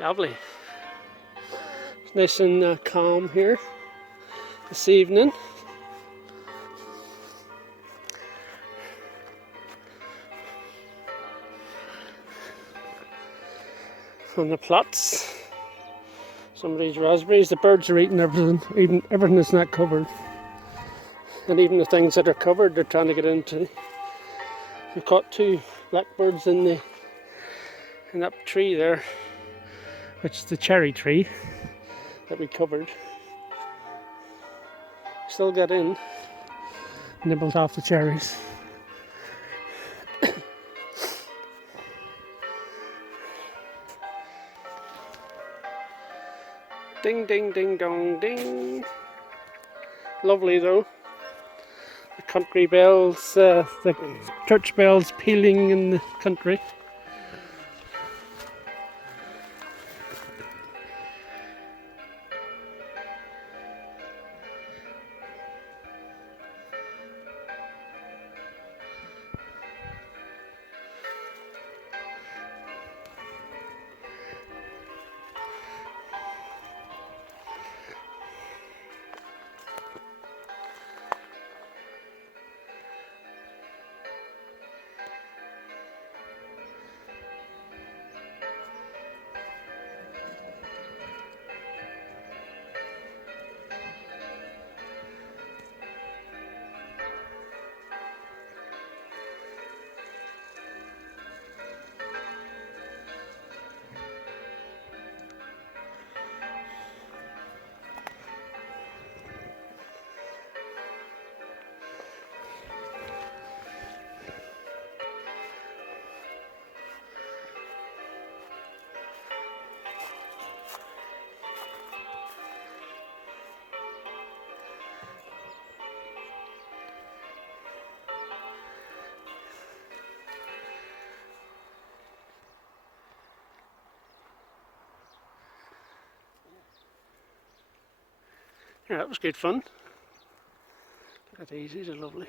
Lovely. It's nice and calm here this evening. On the plots, some of these raspberries, the birds are eating everything, everything that's not covered. And even the things that are covered, they're trying to get into. We've caught 2 blackbirds in that tree there, which is the cherry tree that we covered. Still got in, nibbled off the cherries. Ding, ding, ding, dong, ding. Lovely though. The country bells, the church bells pealing in the country. Yeah, that was good fun. Look at these are lovely.